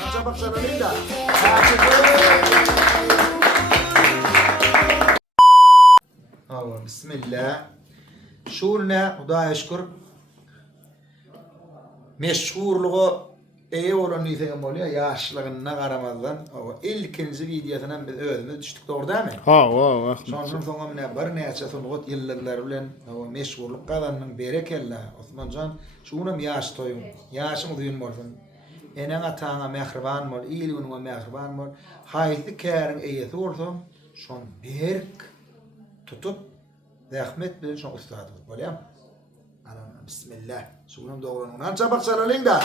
Çabuk sana Linda. Bismillah. Şurna Hudağa şükür. Meşhurluğu iyi olan neyse oluyor. Yaşlılığına karamazdan. O ilkinci videosundan biz özümüz düştük doğru değil mi? Ha. Sonra bir neçe sonut yıllar bilen o meşhurluk kazanның berekella Osmancan şunum yaş toyum. Yaşım duyun bolsun. Enen atağına mehriban bol, iyiliğine mehriban bol. Hayırlı kârin eyeti olsun. Şon berk tutup rahmet bilen şon ustadımız bolyam. Ana bismillah. Şunum doğrunun. Ança bak çalalım da.